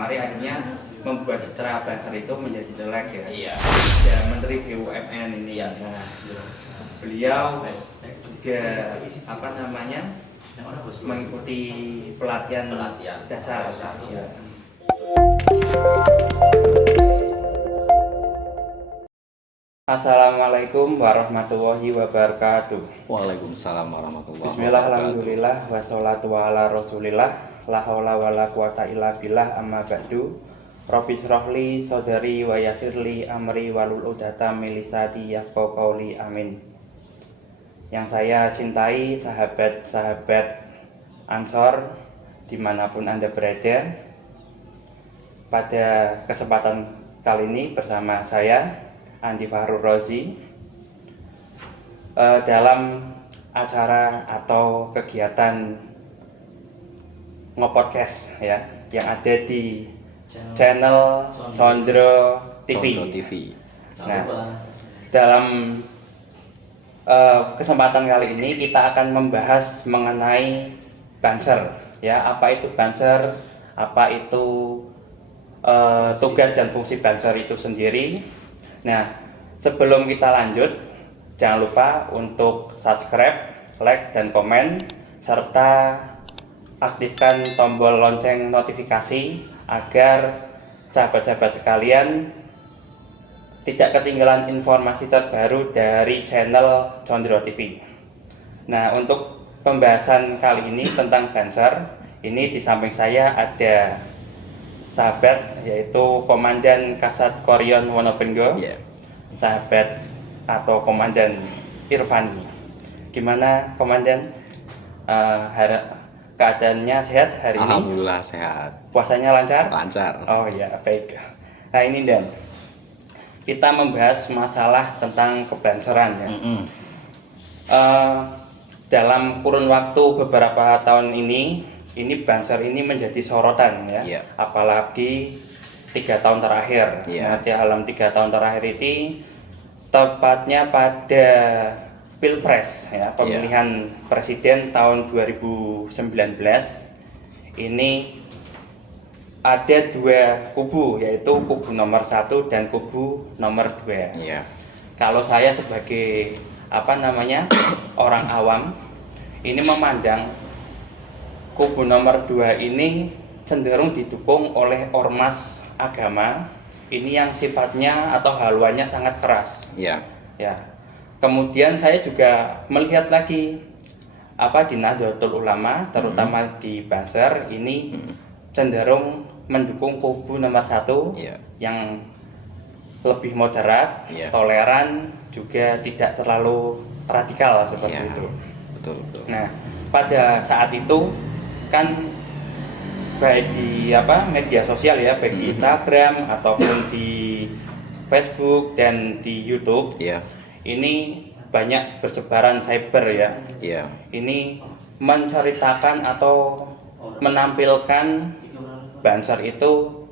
kemarin akhirnya membuat citra Banser itu menjadi jelek ya. Iya. Ya Menteri BUMN ini ya. Nah, beliau juga apa namanya mengikuti pelatihan dasar. Iya. Assalamualaikum warahmatullahi wabarakatuh. Waalaikumsalam warahmatullahi Bismillah, wabarakatuh. alhamdulillah, wassalatu ala rasulillah, la haula wala quwata illa billah, amma ba'du. Rabbi shrahli sodari wa yassirli amri walul uqdatam min lisani yafqahu qawli, amin. Yang saya cintai sahabat-sahabat Ansor dimanapun Anda berada, pada kesempatan kali ini bersama saya Andi Fahrul Rozi dalam acara atau kegiatan ngopodcast ya yang ada di channel Condro TV. Condro TV. Nah, dalam kesempatan kali ini kita akan membahas mengenai Banser ya, apa itu Banser, apa itu tugas dan fungsi Banser itu sendiri. Nah, sebelum kita lanjut, jangan lupa untuk subscribe, like, dan komen, serta aktifkan tombol lonceng notifikasi agar sahabat-sahabat sekalian tidak ketinggalan informasi terbaru dari channel Condro TV. Nah, untuk pembahasan kali ini tentang Banser, ini di samping saya ada sahabat yaitu Komandan Kasat Koryon Wonobengo, sahabat atau Komandan Irfan. Gimana Komandan? Keadaannya sehat hari ini? Alhamdulillah sehat. Puasanya lancar? Lancar. Oh ya, baik. Nah ini Dan, kita membahas masalah tentang kebanseran ya. Dalam kurun waktu beberapa tahun ini Banser ini menjadi sorotan ya, apalagi 3 tahun terakhir. Nah, dalam 3 tahun terakhir ini, tepatnya pada Pilpres ya, pemilihan presiden tahun 2019, ini ada 2 kubu, yaitu kubu nomor 1 dan kubu nomor 2. Kalau saya sebagai orang awam, ini memandang kubu nomor 2 ini cenderung didukung oleh ormas agama ini yang sifatnya atau haluannya sangat keras. Ya. Kemudian saya juga melihat lagi di Nahdlatul Ulama, terutama di Banser ini cenderung mendukung kubu nomor 1 yang lebih moderat, toleran, juga tidak terlalu radikal seperti itu. Betul. Nah, pada saat itu kan baik di media sosial ya, baik di Instagram ataupun di Facebook dan di YouTube, ini banyak bersebaran cyber ya. Ini menceritakan atau menampilkan Banser itu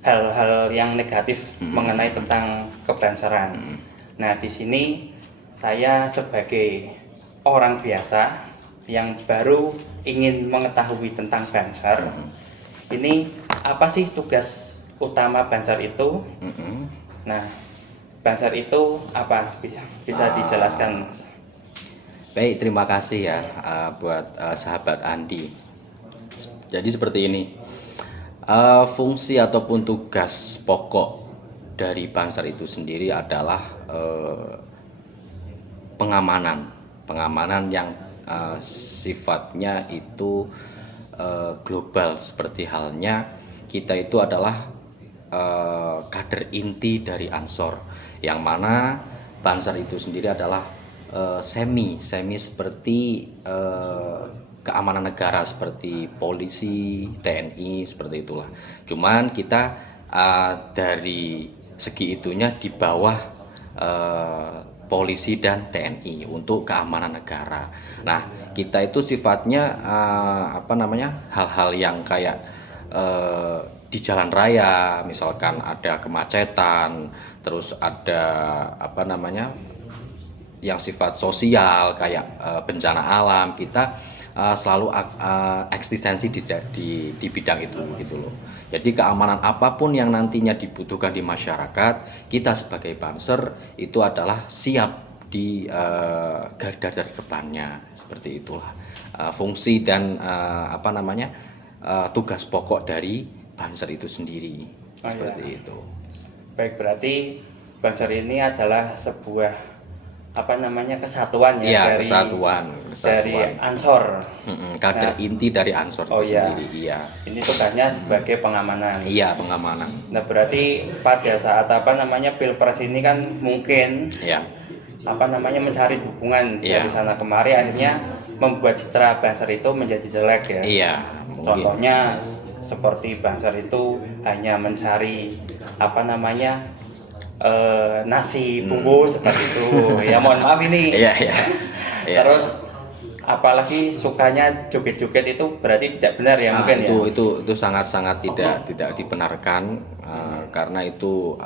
hal-hal yang negatif mengenai tentang kebanseran. Nah, di sini saya sebagai orang biasa yang baru ingin mengetahui tentang Banser, ini apa sih tugas utama Banser itu? Nah, Banser itu apa? Bisa dijelaskan? Baik, terima kasih ya buat sahabat Andi. Jadi seperti ini, fungsi ataupun tugas pokok dari Banser itu sendiri adalah pengamanan yang sifatnya itu global, seperti halnya kita itu adalah kader inti dari Ansor, yang mana Banser itu sendiri adalah semi seperti keamanan negara seperti polisi, TNI, seperti itulah. Cuman kita dari segi itunya di bawah polisi dan TNI untuk keamanan negara. Nah, kita itu sifatnya hal-hal yang kayak di jalan raya, misalkan ada kemacetan, terus ada yang sifat sosial kayak bencana alam, kita selalu eksistensi di bidang itu gitu loh. Jadi keamanan apapun yang nantinya dibutuhkan di masyarakat, kita sebagai Banser itu adalah siap di garda terdepannya. Seperti itulah fungsi dan tugas pokok dari Banser itu sendiri. Oh, Seperti iya. itu. Baik, berarti Banser ini adalah sebuah kesatuan ya, Iya, kesatuan. dari Ansor. Kader Nah, inti dari Ansor oh itu iya, sendiri. Iya. ini tugasnya sebagai pengamanan. Iya, pengamanan. Nah, berarti pada saat Pilpres ini kan mungkin Iya. mencari dukungan Iya. dari sana kemari, akhirnya membuat citra Banser itu menjadi jelek ya. Iya, mungkin. Contohnya seperti Banser itu hanya mencari nasi bungkus seperti itu. Ya mohon maaf ini. Iya, iya. Iya. Terus apalagi sukanya joget-joget itu berarti tidak benar ya, mungkin ya. Itu sangat-sangat tidak dibenarkan, karena itu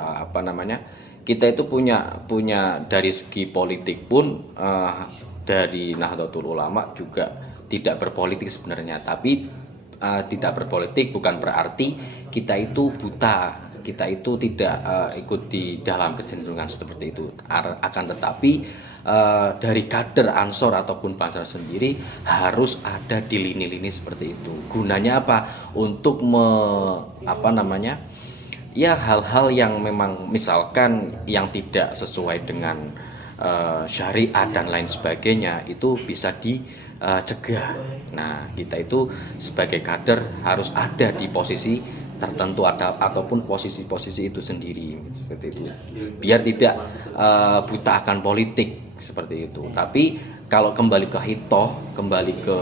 kita itu punya dari segi politik pun, dari Nahdlatul Ulama juga tidak berpolitik sebenarnya, tapi tidak berpolitik bukan berarti kita itu buta, kita itu tidak ikut di dalam kecenderungan seperti itu. Akan tetapi dari kader Ansor ataupun Banser sendiri harus ada di lini-lini seperti itu. Gunanya apa? Untuk ya hal-hal yang memang misalkan yang tidak sesuai dengan syariat dan lain sebagainya itu bisa dicegah. Nah, kita itu sebagai kader harus ada di posisi tertentu ataupun posisi-posisi itu sendiri seperti itu. Biar tidak buta akan politik seperti itu. Tapi kalau kembali ke hitoh, kembali ke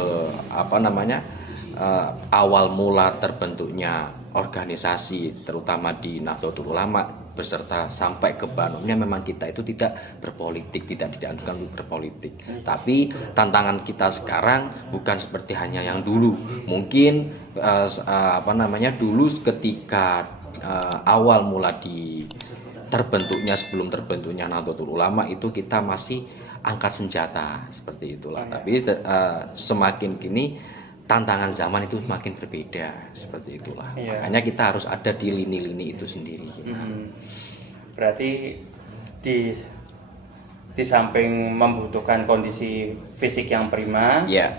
awal mula terbentuknya organisasi terutama di Nahdlatul Ulama beserta sampai ke Bandungnya, memang kita itu tidak berpolitik, tidak dianjurkan untuk berpolitik. Tapi tantangan kita sekarang bukan seperti hanya yang dulu. Mungkin dulu ketika awal mula sebelum terbentuknya Nahdlatul Ulama itu kita masih angkat senjata seperti itulah. Tapi semakin kini tantangan zaman itu makin berbeda seperti itulah. Iya. Makanya kita harus ada di lini-lini itu sendiri. Berarti di samping membutuhkan kondisi fisik yang prima, Ya.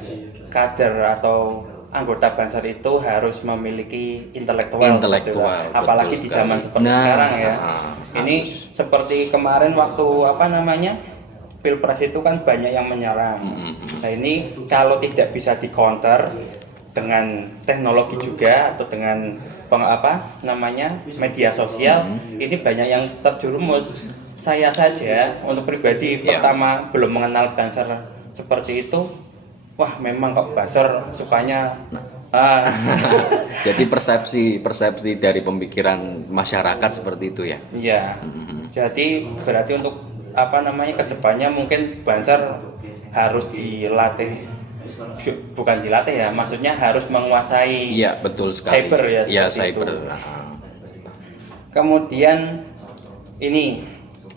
kader atau anggota Banser itu harus memiliki intelektual. Intelektual, Apalagi betul di zaman sekali. seperti sekarang ya. Ini Harus. seperti kemarin waktu Pilpres itu kan banyak yang menyerang. Nah, ini kalau tidak bisa di-counter dengan teknologi juga atau dengan media sosial, ini banyak yang terjerumus. Saya saja untuk pribadi pertama belum mengenal Banser seperti itu. Wah, memang kok Banser sukanya Jadi persepsi dari pemikiran masyarakat seperti itu ya. Iya. Jadi berarti untuk kedepannya mungkin Banser harus dilatih, bukan dilatih ya, maksudnya harus menguasai. Iya, betul sekali. Cyber ya. Iya, seperti cyber. itu. Kemudian ini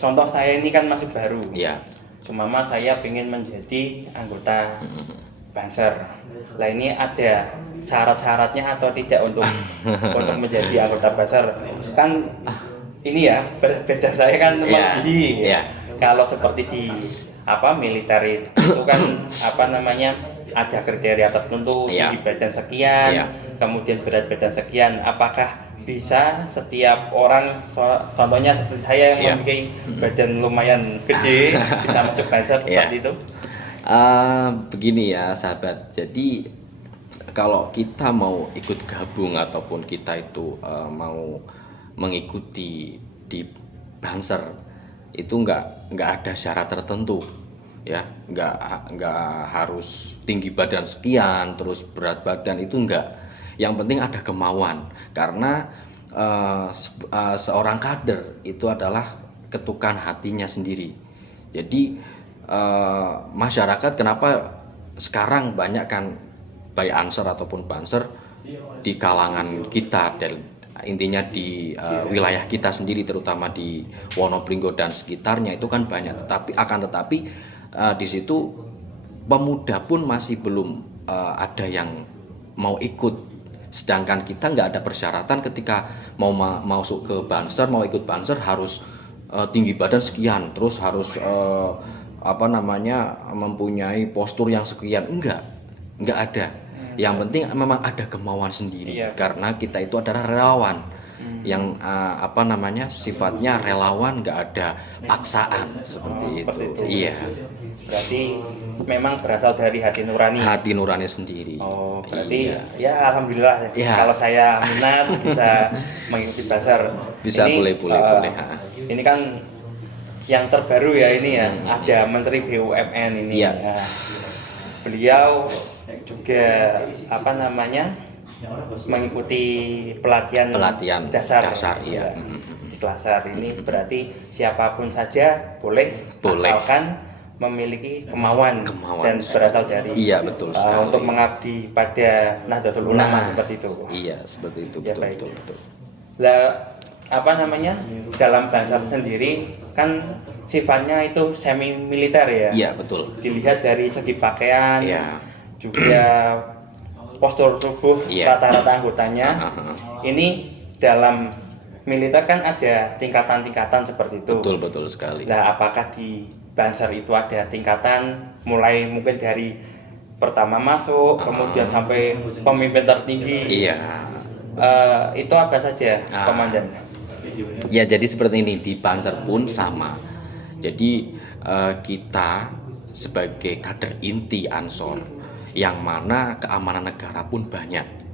contoh saya ini kan masih baru. Iya. Cuma saya ingin menjadi anggota Banser. Lah ini ada syarat-syaratnya atau tidak untuk menjadi anggota Banser? Kan ini ya berbeda, saya kan melebihi. Iya. Kalau seperti di militer itu kan ada kriteria tertentu, tinggi badan sekian, kemudian berat badan sekian. Apakah bisa setiap orang, contohnya seperti saya yang memiliki badan lumayan gede, bisa masuk Banser seperti itu? Begini ya sahabat, jadi kalau kita mau ikut gabung ataupun kita itu mau mengikuti di Banser itu nggak ada syarat tertentu ya, nggak harus tinggi badan sekian terus berat badan, itu nggak. Yang penting ada kemauan, karena seorang kader itu adalah ketukan hatinya sendiri. Jadi masyarakat kenapa sekarang banyak kan baik Ansor ataupun Banser di kalangan kita, dan intinya di wilayah kita sendiri terutama di Wonopringgo dan sekitarnya itu kan banyak. Tetapi di situ pemuda pun masih belum ada yang mau ikut Sedangkan kita nggak ada persyaratan ketika mau masuk ke Banser, mau ikut Banser harus tinggi badan sekian, terus harus apa namanya mempunyai postur yang sekian. Enggak ada. Yang penting memang ada kemauan sendiri. Iya. Karena kita itu adalah relawan yang apa namanya sifatnya relawan, nggak ada paksaan seperti itu. Seperti itu. Iya. Berarti memang berasal dari hati nurani. Hati nurani sendiri. Oh, berarti Iya. ya alhamdulillah Iya. kalau saya minat bisa mengikuti Banser. Bisa, boleh. Ini kan yang terbaru ya ini ya, ada Menteri BUMN ini. Iya. Ya. Beliau juga apa namanya mengikuti pelatihan dasar. Iya. Di Klasar ini berarti siapapun saja boleh. Asalkan memiliki kemauan dan berasal dari Iya, betul sekali. untuk mengabdi pada Nahdlatul Ulama seperti itu. Iya, seperti itu. Ya, betul. Lah apa namanya dalam Banser sendiri kan sifatnya itu semi militer ya. Iya, betul. Dilihat dari segi pakaian, Iya. juga postur tubuh Iya. rata-rata anggotanya. Ini dalam militer kan ada tingkatan-tingkatan seperti itu. Betul sekali. Nah, apakah di Banser itu ada tingkatan mulai mungkin dari pertama masuk, kemudian sampai pemimpin tertinggi? Iya. Itu apa saja, Komandan? Ya, jadi seperti ini di Banser pun sama. Jadi kita sebagai kader inti Ansor yang mana keamanan negara pun banyak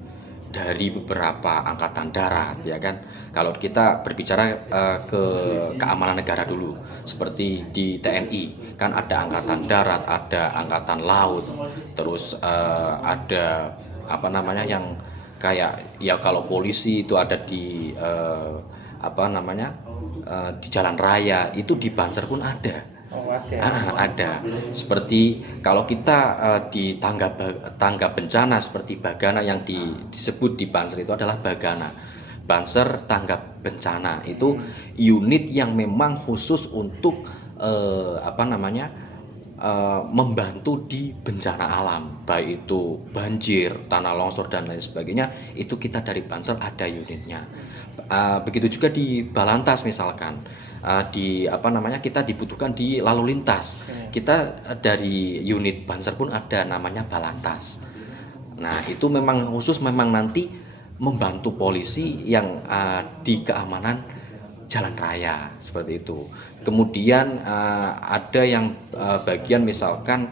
dari beberapa angkatan darat, ya kan. Kalau kita berbicara ke keamanan negara dulu, seperti di TNI kan ada angkatan darat, ada angkatan laut, terus ada apa namanya yang kayak ya kalau polisi itu ada di apa namanya di jalan raya, itu di Banser pun ada. Oh, ada. Ada. Seperti kalau kita di tangga bencana seperti Bagana yang disebut di Banser itu adalah Bagana. Banser tangga bencana itu unit yang memang khusus untuk apa namanya membantu di bencana alam, baik itu banjir, tanah longsor dan lain sebagainya. Itu kita dari Banser ada unitnya. Begitu juga di Balantas misalkan. Di apa namanya kita dibutuhkan di lalu lintas. Kita dari unit Banser pun ada namanya Balantas. Nah, itu memang khusus memang nanti membantu polisi yang di keamanan jalan raya seperti itu. Kemudian ada yang bagian misalkan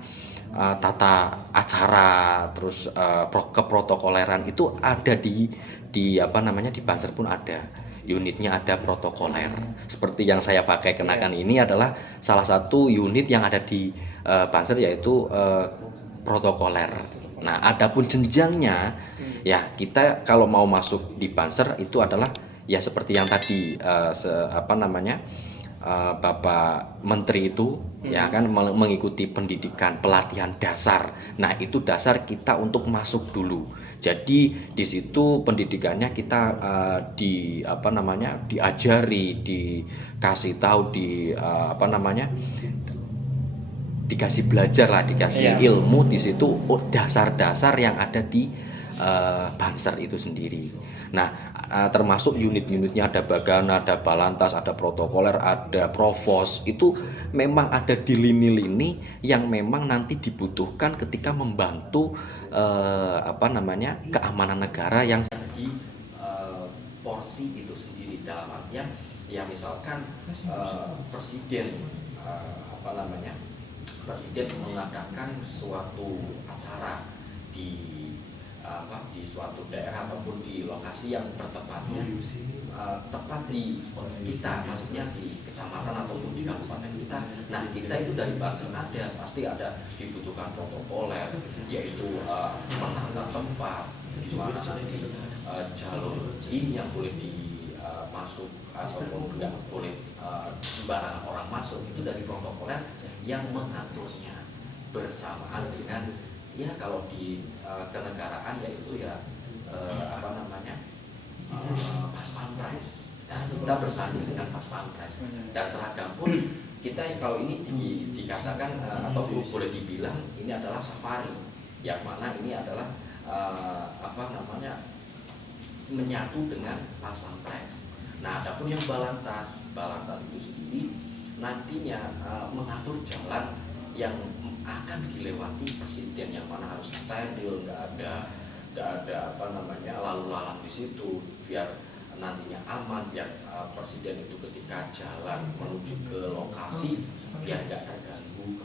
tata acara, terus keprotokoleran itu ada di apa namanya di Banser pun ada. Unitnya ada protokoler. Seperti yang saya pakai kenakan ini adalah salah satu unit yang ada di Banser yaitu protokoler. Nah, adapun jenjangnya ya kita kalau mau masuk di Banser itu adalah ya seperti yang tadi apa namanya Bapak Menteri itu ya kan mengikuti pendidikan pelatihan dasar. Nah, itu dasar kita untuk masuk dulu. Jadi di situ pendidikannya kita di apa namanya diajari, dikasih tahu apa namanya dikasih belajar lah, dikasih ilmu di situ dasar-dasar yang ada di Banser itu sendiri. Nah, termasuk unit-unitnya ada Bagana, ada Balantas, ada protokoler, ada provos. Itu memang ada di lini-lini yang memang nanti dibutuhkan ketika membantu apa namanya keamanan negara yang di porsi itu sendiri. Dalam artian ya misalkan presiden apa namanya presiden mengadakan suatu acara di suatu daerah ataupun di lokasi yang bertepatnya tepat di kita, maksudnya di kecamatan ataupun di kabupaten kita. Nah, kita itu dari Banser pasti ada dibutuhkan protokoler, yaitu menata tempat di mana nanti jalur ini yang boleh masuk ataupun tidak boleh sembarangan orang masuk, itu dari protokoler yang mengaturnya bersamaan dengan ya kalau di kenegaraan yaitu ya apa namanya pas pampres. Nah, kita bersanding dengan pas pampres dan seragam pun kita kalau ini dikatakan atau boleh dibilang ini adalah safari, yang mana ini adalah apa namanya menyatu dengan pas pampres. Nah, adapun yang balantas itu sendiri nantinya mengatur jalan yang akan dilewati presiden, yang mana harus steril, nggak ada apa namanya lalu lalang di situ, biar nantinya aman, biar presiden itu ketika jalan menuju ke lokasi biar nggak terganggu